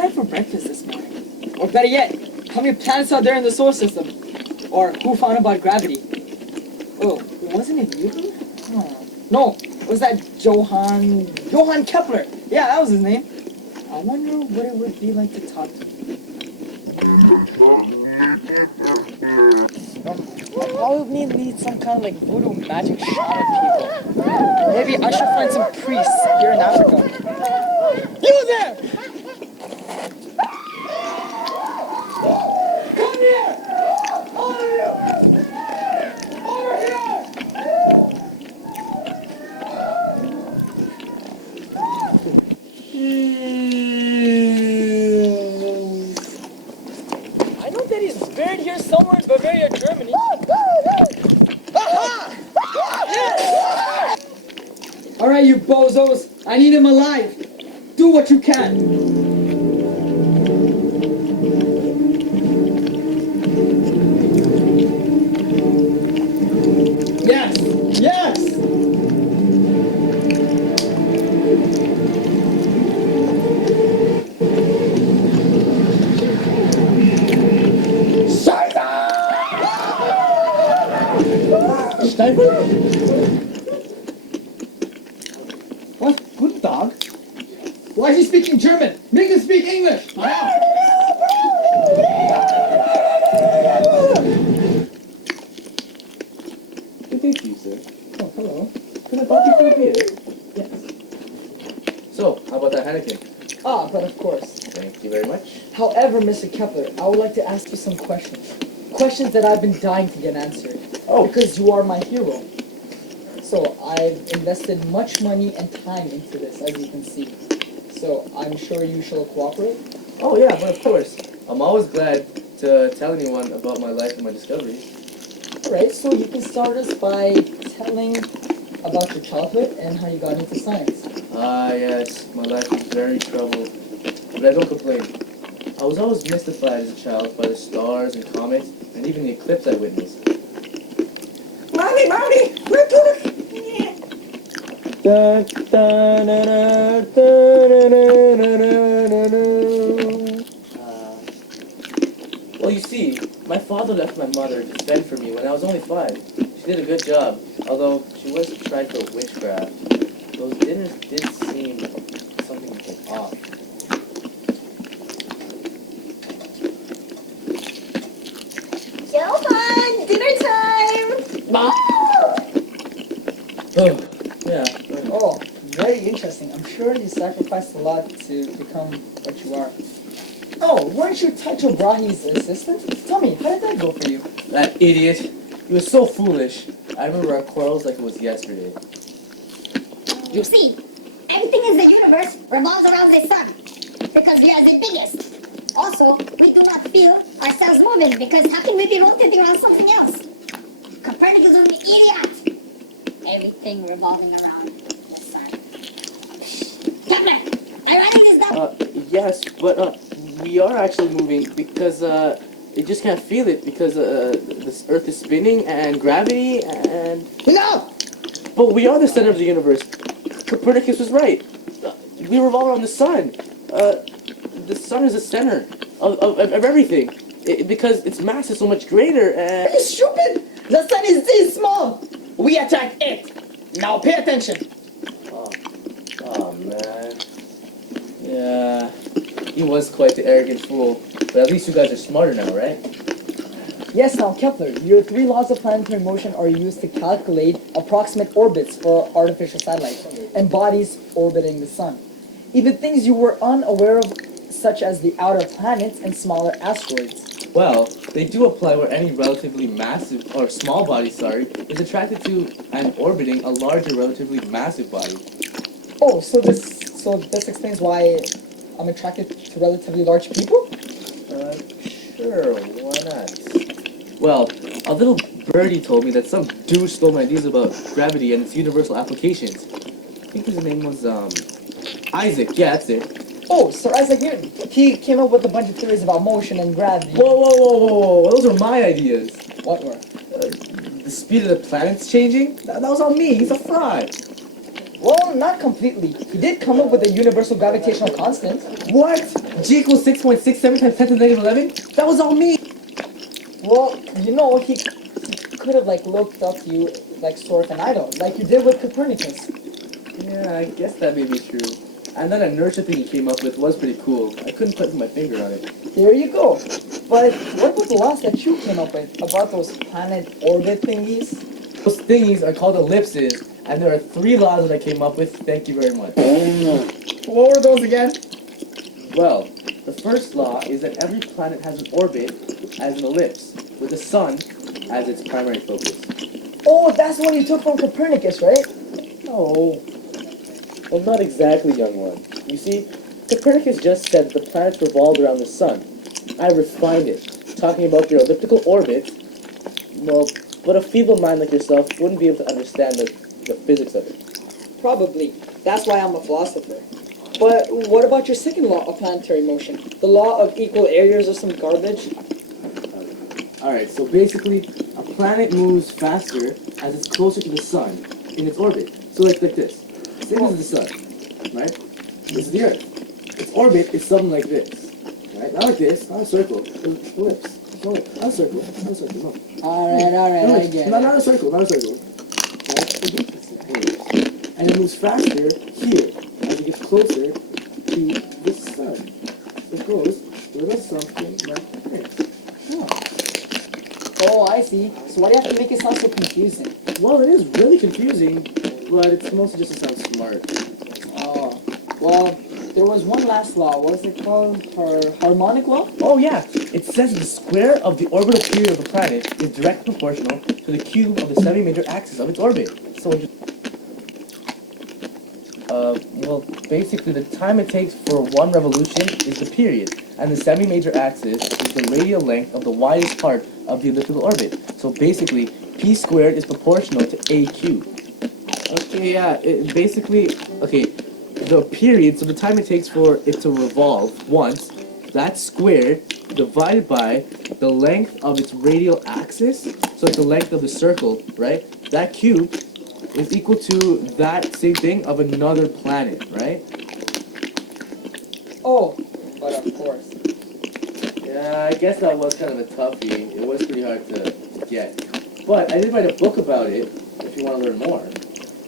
you had for breakfast this morning? Or better yet, how many planets are there in the solar system? Or who found about gravity? Oh, wasn't it Newton? Oh. No, was that Johann Kepler? Yeah, that was his name. I wonder what it would be like to talk to him. Probably need some kind of like voodoo magic shaman people. Maybe I should find some priests here in Africa. You there! Come here! All of you! Over here! I know that he's buried here somewhere in Bavaria, Germany. Aha! All right, you bozos. I need him alive. Do what you can. Yes! Yes! What? Good dog? Why is he speaking German? Make him speak English! Thank you, sir. Oh, hello. Can I buy you for a beer? Yes. So, how about that Heineken? Ah, but of course. Thank you very much. However, Mr. Kepler, I would like to ask you some questions. Questions that I've been dying to get answered. Oh. Because you are my hero. So, I've invested much money and time into this, as you can see. So, I'm sure you shall cooperate. Oh, yeah, but of course. I'm always glad to tell anyone about my life and my discoveries. Alright, so you can start us by telling about your childhood and how you got into science. Ah, yes, my life was very troubled. But I don't complain. I was always mystified as a child by the stars and comets, and even the eclipse I witnessed. Mommy, we're good! Well, you see, my father left my mother to fend for me when I was only 5. She did a good job, although she was tried for witchcraft. Those dinners did seem something off. Johan, dinner time! Oh, yeah. Oh, very interesting. I'm sure you sacrificed a lot to become what you are. Oh, weren't you Tycho Brahe's assistant? Tell me, how did that go for you? That idiot. He was so foolish. I remember our quarrels like it was yesterday. You see, everything in the universe revolves around the sun, because we are the biggest. Also, we do not feel ourselves moving, because how can we be rotating around something else? Copernicus was an idiot. Everything revolving around the sun. Kepler, are you writing this down? Yes, but, we are actually moving because, you just can't feel it because, this Earth is spinning and gravity and... No! But we are the center of the universe. Copernicus was right. We revolve around the sun. The sun is the center of everything. Because its mass is so much greater and... Are you stupid? The sun is this small. We attract it. Now pay attention. Oh, man. Yeah, he was quite the arrogant fool. But at least you guys are smarter now, right? Yes, now Kepler, your 3 laws of planetary motion are used to calculate approximate orbits for artificial satellites and bodies orbiting the sun. Even things you were unaware of, such as the outer planets and smaller asteroids. Well, they do apply where any relatively massive, or small body, is attracted to and orbiting a larger relatively massive body. Oh, so this explains why I'm attracted to relatively large people? Sure, why not? Well, a little birdie told me that some douche stole my ideas about gravity and its universal applications. I think his name was, Isaac. Yeah, that's it. Oh, Sir Isaac Newton. He came up with a bunch of theories about motion and gravity. Whoa. Those were my ideas. What were? The speed of the planets changing? That was on me. He's a fraud. Well, not completely. He did come up with a universal gravitational constant. What? G equals 6.67 times 10 to the negative 11? That was all me! Well, you know, he could have like looked up to you like sort of an idol, like you did with Copernicus. Yeah, I guess that may be true. And that inertia thing he came up with was pretty cool. I couldn't put my finger on it. There you go. But what about the laws that you came up with about those planet orbit thingies? Those thingies are called ellipses, and there are 3 laws that I came up with. Thank you very much. What were those again? Well, the first law is that every planet has an orbit as an ellipse, with the sun as its primary focus. Oh, that's the one you took from Copernicus, right? Oh. Well, not exactly, young one. You see, Copernicus just said that the planets revolved around the sun. I refined it, talking about their elliptical orbits. Well, but a feeble mind like yourself wouldn't be able to understand the physics of it. Probably. That's why I'm a philosopher. But what about your second law of planetary motion? The law of equal areas or some garbage? Alright, so basically, a planet moves faster as it's closer to the sun in its orbit. So like this. Say this is the sun, right? This is the Earth. Its orbit is something like this, right? Not like this, not a circle, ellipse. No, not a circle, not a circle, no. Alright, No, I get it. not a circle, not a circle. Right? And it moves faster here as it gets closer to the sun. It goes little something like this. Oh, I see. So why do you have to make it sound so confusing? Well, it is really confusing, but it's mostly just to sound smart. Oh, well, there was one last law. What was it called? Harmonic law? Oh yeah, it says the square of the orbital period of a planet is directly proportional to the cube of the semi-major axis of its orbit. So, well, basically the time it takes for one revolution is the period, and the semi-major axis is the radial length of the widest part of the elliptical orbit. So basically, p squared is proportional to a cubed. Okay, yeah, the period, so the time it takes for it to revolve once, that's squared divided by the length of its radial axis, so it's the length of the circle, right? That cube is equal to that same thing of another planet, right? Oh, but of course. Yeah, I guess that was kind of a toughie. It was pretty hard to get. But I did write a book about it, if you want to learn more.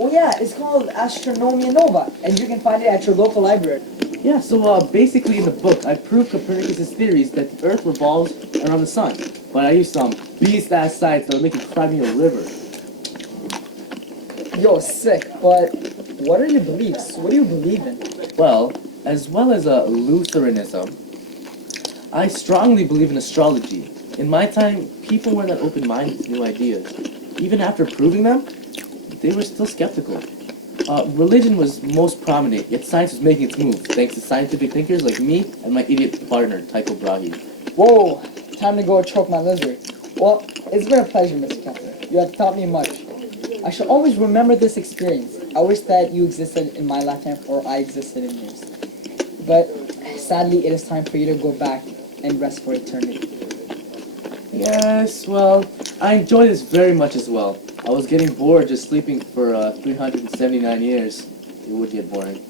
Oh yeah, it's called Astronomia Nova, and you can find it at your local library. Yeah, so basically in the book, I proved Copernicus' theories that the Earth revolves around the sun. But I used some beast-ass science that would make you cry me a river. Yo, sick, but what are your beliefs? What do you believe in? Well as Lutheranism, I strongly believe in astrology. In my time, people weren't that open-minded to new ideas. Even after proving them, they were still skeptical. Religion was most prominent, yet science was making its move, thanks to scientific thinkers like me and my idiot partner, Tycho Brahe. Whoa, time to go choke my lizard. Well, it's been a pleasure, Mr. Kepler. You have taught me much. I shall always remember this experience. I wish that you existed in my lifetime or I existed in yours. But sadly, it is time for you to go back and rest for eternity. Yes, well, I enjoyed this very much as well. I was getting bored just sleeping for 379 years. It would get boring.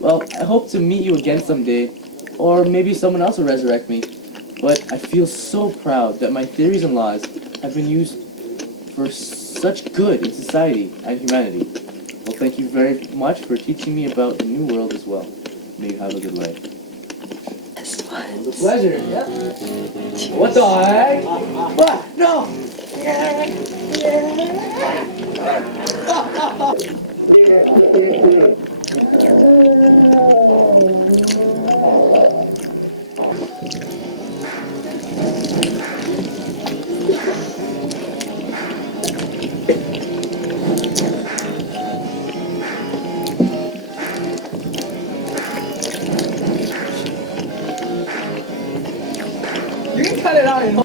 Well, I hope to meet you again someday, or maybe someone else will resurrect me. But I feel so proud that my theories and laws have been used for such good in society and humanity. Well, thank you very much for teaching me about the new world as well. May you have a good life. This one. It was a pleasure. Yep. What the heck? What? No! You can cut it out and